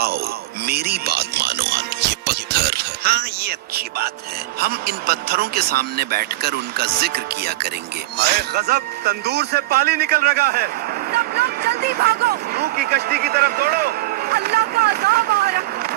आओ मेरी बात मानो, ये पत्थर। हाँ, ये अच्छी बात है। हम इन पत्थरों के सामने बैठकर उनका जिक्र किया करेंगे। अरे गजब, तंदूर से पानी निकल रहा है। सब लोग जल्दी भागो, नूह की कश्ती की तरफ दौड़ो। अल्लाह का अज़ाब आ रहा।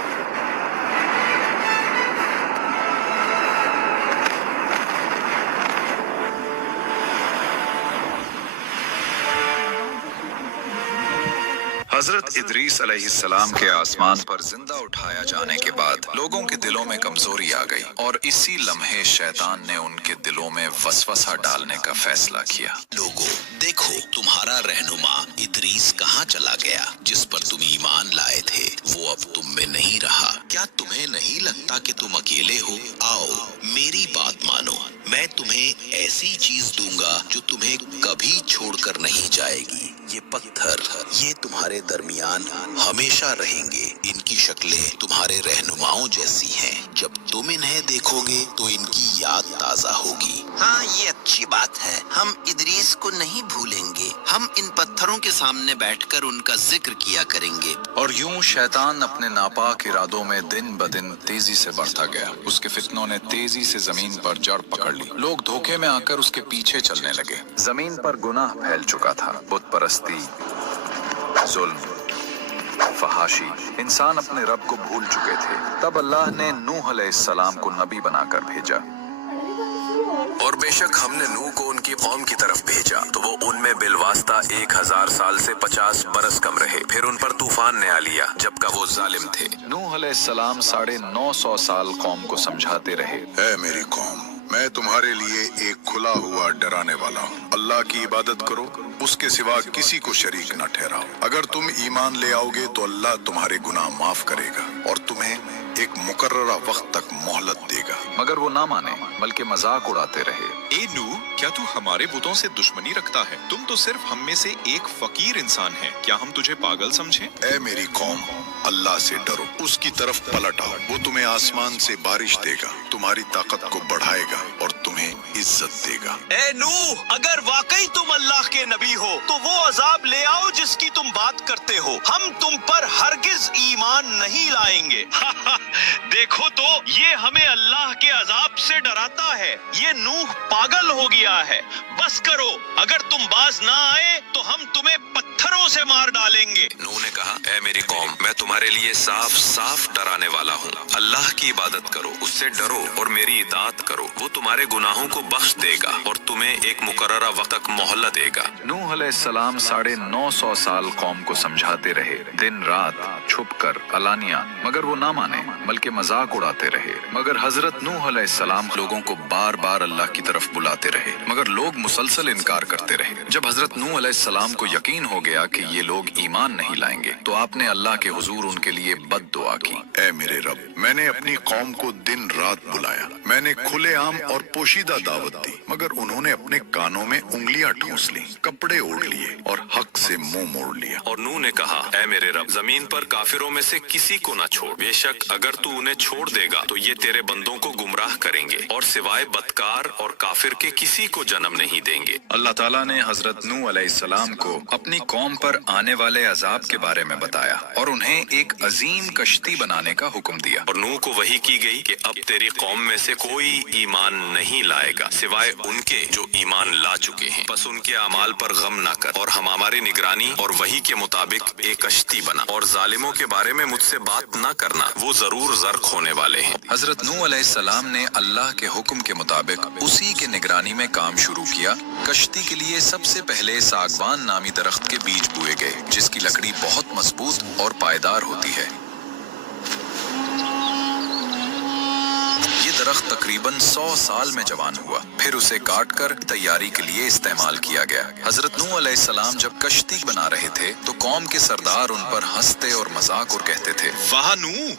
हजरत इदरीस अलैहिस्सलाम के आसमान पर जिंदा उठाया जाने के बाद लोगों के दिलों में कमजोरी आ गई और इसी लम्हे शैतान ने उनके दिलों में वसवसा डालने का फैसला किया। लोगों, देखो तुम्हारा रहनुमा इदरीस कहाँ चला गया, जिस पर तुम ईमान लाए थे वो अब तुम में नहीं रहा। क्या तुम्हें नहीं लगता कि तुम अकेले हो? आओ मेरी बात मानो, मैं तुम्हें ऐसी चीज दूंगा जो तुम्हें कभी छोड़कर नहीं जाएगी। ये पत्थर, ये तुम्हारे दरमियान हमेशा रहेंगे। इनकी शक्लें तुम्हारे रहनुमाओं जैसी हैं। जब तुम इन्हें देखोगे तो इनकी याद ताजा होगी। हाँ, ये अच्छी बात है। हम इदरीस को नहीं भूलेंगे। हम इन पत्थरों के सामने बैठकर उनका जिक्र किया करेंगे। और यूं शैतान अपने नापाक इरादों में दिन ब दिन तेजी से बढ़ता गया। उसके फितनों ने तेजी से जमीन पर जड़ पकड़ ली। लोग धोखे में आकर उसके पीछे चलने लगे। जमीन पर गुनाह फैल चुका था। बुत परस्ती, जुल्म, फहाशी, इंसान अपने रब को भूल चुके थे। तब अल्लाह ने नूह अलैहिस्सलाम को नबी बनाकर भेजा। और बेशक हमने नूह को उनकी कौम की तरफ भेजा तो वो उनमें बिलवास्ता 1000 साल से 50 बरस कम रहे। फिर उन पर तूफान ने आ लिया जबकि वो जालिम थे। नूह अलैहिस्सलाम 950 साल कौम को समझाते रहे। ऐ मेरी कौम, मैं तुम्हारे लिए एक खुला हुआ डराने वाला हूँ। अल्लाह की इबादत करो, उसके सिवा किसी को शरीक न ठहराओ। अगर तुम ईमान ले आओगे तो अल्लाह तुम्हारे गुनाह माफ करेगा और तुम्हें एक मुकर्ररा वक्त तक मोहलत देगा। मगर वो ना माने बल्कि मजाक उड़ाते रहे। ए नूह, क्या तू हमारे बुतों से दुश्मनी रखता है? तुम तो सिर्फ हम में से एक फकीर इंसान है। क्या हम तुझे पागल समझें? ऐ मेरी कौम, अल्लाह से डरो, उसकी तरफ पलट आओ। वो तुम्हें आसमान से बारिश देगा, तुम्हारी ताकत को बढ़ाएगा और तुम्हें इज्जत देगा। ए नूह, अगर वाकई तुम अल्लाह के नबी हो तो वो अजाब ले आओ जिसकी तुम बात करते हो। हम तुम पर हरगिज ईमान नहीं लाएंगे। देखो तो, ये हमें अल्लाह के अजाब से डराता है। ये नूह पागल हो गया है। बस करो, अगर तुम बाज ना आए तो हम तुम्हें पत्थरों से मार डालेंगे। नूह ने कहा, ऐ मेरी कौम, मैं तुम्हारे लिए साफ साफ डराने वाला हूँ। अल्लाह की इबादत करो, उससे डरो और मेरी इताअत करो। वो तुम्हारे गुनाहों को बख्श देगा और तुम्हें एक मुकर्ररा वक्त तक मोहलत देगा। नूह अलैहिस्सलाम 950 साल कौम को समझाते रहे, दिन रात, छुप कर, अलानिया, मगर वो ना माने बल्कि मजाक उड़ाते रहे। मगर हजरत नूह अलैहिस्सलाम लोगों को बार बार अल्लाह की तरफ बुलाते रहे, मगर लोग मुसलसल इनकार करते रहे। जब हजरत नूह अलैहिस्सलाम को यकीन हो गया कि ये लोग ईमान नहीं लाएंगे तो आपने अल्लाह के हुजूर उनके लिए बद दुआ की। ऐ मेरे रब, मैंने अपनी कौम को दिन रात बुलाया। मैंने खुलेआम और पोशीदा दावत दी, मगर उन्होंने अपने कानों में उंगलियां ठूंस ली, कपड़े ओढ़ लिए और हक से मुंह मोड़ लिया। और नूह ने कहा, ऐ मेरे रब, जमीन पर काफिरों में से किसी को न छोड़। बेशक अगर तू उन्हें छोड़ देगा तो ये तेरे बंदों को गुमराह करेंगे और सिवाय बदकार और काफिर के किसी को जन्म नहीं देंगे। अल्लाह ताला ने हजरत नूह अलैहिस्सलाम को अपनी कौम पर आने वाले अजाब के बारे में बताया और उन्हें एक अजीम कश्ती बनाने का हुक्म दिया। और नूह को वही की गई कि अब तेरी कौम में से कोई ईमान नहीं लाएगा सिवाय उनके जो ईमान ला चुके हैं। बस उनके अमाल पर गम न कर और हम हमारी निगरानी और वही के मुताबिक एक कश्ती बना। और जालिमों के बारे में मुझसे बात न करना, वो जरूर ज़र्क होने वाले हैं। हजरत नूह अलैहिस्सलाम ने अल्लाह के हुक्म के मुताबिक उसी के निगरानी में काम शुरू किया। कश्ती के लिए सबसे पहले सागवान नामी दरख्त के बीज बोए गए, जिसकी लकड़ी बहुत मजबूत और पायदार होती है। ये दरख्त तकरीबन 100 साल में जवान हुआ, फिर उसे काट कर तैयारी के लिए इस्तेमाल किया गया। हजरत नूह अलैहिस्सलाम जब कश्ती बना रहे थे तो कौम के सरदार उन पर हंसते और मजाक और कहते थे, वाह नूह,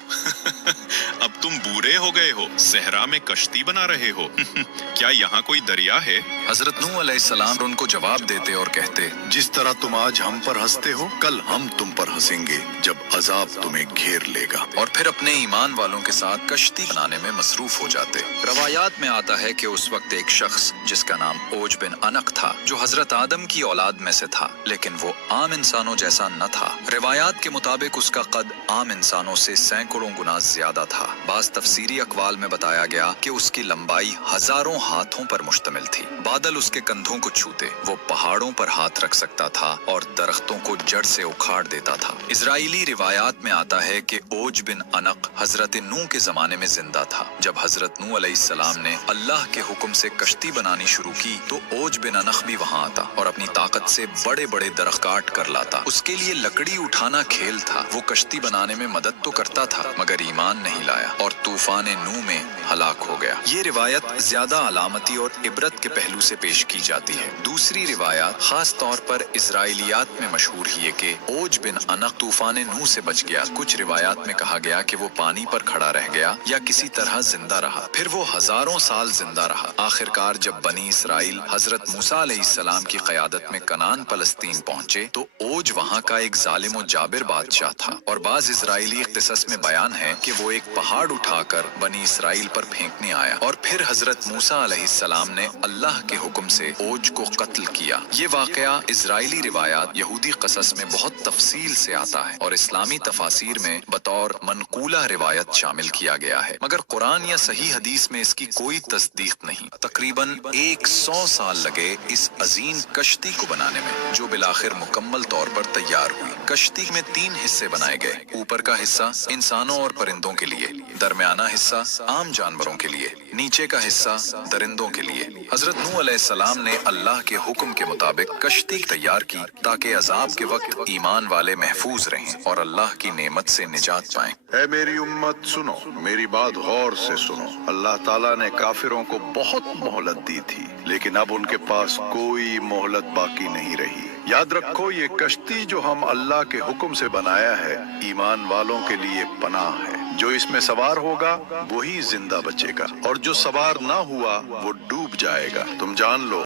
अब तुम बूढ़े हो गए हो, सहरा में कश्ती बना रहे हो। क्या यहाँ कोई दरिया है? हजरत नूह अलैहिस्सलाम उनको जवाब देते और कहते, जिस तरह तुम आज हम पर हंसते हो, कल हम तुम पर हंसेंगे जब अजाब तुम्हें घेर लेगा। और फिर अपने ईमान वालों के साथ कश्ती बनाने में मसरूफ हो जाते। रवायात में आता है कि उस वक्त एक शख्स जिसका नाम ओज बिन अनक था, जो हजरत आदम की औलाद में से था, लेकिन वो आम इंसानों जैसा न था। रिवायात के मुताबिक उसका कद आम इंसानों से सैकड़ों गुना ज्यादा था। बाज तफसीरी अकवाल में बताया गया कि उसकी लंबाई हजारों हाथों पर मुश्तमिल थी। बादल उसके कंधों को छूते, वो पहाड़ों पर हाथ रख सकता था और दरख्तों को जड़ से उखाड़ देता था। इजराइली रिवायात में आता है कि ओज बिन अनक हजरत नूह के जमाने में जिंदा था। जब हजरत नूह अलैहिस्सलाम ने अल्लाह के हुक्म से कश्ती बनानी शुरू की तो ओज बिन अनक भी वहाँ आता और अपनी ताकत से बड़े बड़े दरख्त काट कर लाता। उसके लिए लकड़ी उठाना खेल था। वो कश्ती बनाने में मदद तो करता था मगर ईमान नहीं लाया और तूफान नूह में हलाक हो गया। ये रिवायत ज्यादा अलामती और इबरत के पहलू से पेश की जाती है। दूसरी रिवायत खास तौर पर इजराइलियात में मशहूर है कि ओज बिन अनक तूफान नूह से बच गया। कुछ रिवायात में कहा गया कि वो पानी पर खड़ा रह गया या किसी तरह जिंदा रहा, फिर वो हजारों साल जिंदा रहा। आखिरकार जब बनी इसराइल हजरत मूसा अलैहिस्सलाम की क़यादत में कनान फलस्तीन पहुंचे तो ओज वहाँ का एक जालिम और जाबिर बादशाह था और बाज इजराइली क़िसस में बयान है कि वो एक पहाड़ उठाकर बनी इसराइल पर फेंकने आया और फिर हजरत मूसा अलैहिस्सलाम ने अल्लाह के हुक्म से ओज को कत्ल किया। ये वाकया इजराइली रिवायात यहूदी क़सस में बहुत तफसील से आता है और इस्लामी तफासिर में बतौर मनकूला रिवायत शामिल किया गया है, मगर कुरान या सही हदीस में इसकी कोई तस्दीक नहीं। तकरीबन 100 साल लगे इस अजीम कश्ती को बनाने में, जो बिलाखिर मुकम्मल तौर पर तैयार हुई। कश्ती में 3 हिस्से बनाए गए। ऊपर का हिस्सा इंसानों और परिंदों के लिए, दरमियाना हिस्सा आम जानवरों के लिए, नीचे का हिस्सा दरिंदों के लिए। हजरत नूह अलैहिस्सलाम ने अल्लाह के हुक्म के मुताबिक कश्ती तैयार की ताकि अजाब के वक्त ईमान वाले महफूज रहें और अल्लाह की नेमत से निजात पाएं। ऐ मेरी उम्मत सुनो, मेरी बात गौर से सुनो। अल्लाह ताला ने काफिरों को बहुत मोहलत दी थी, लेकिन अब उनके पास कोई मोहलत बाकी नहीं रही। याद रखो, ये कश्ती जो हम अल्लाह के हुक्म से बनाया है, ईमान वालों के लिए पनाह है। जो इसमें सवार होगा वही जिंदा बचेगा और जो सवार ना हुआ वो डूब जाएगा। तुम जान लो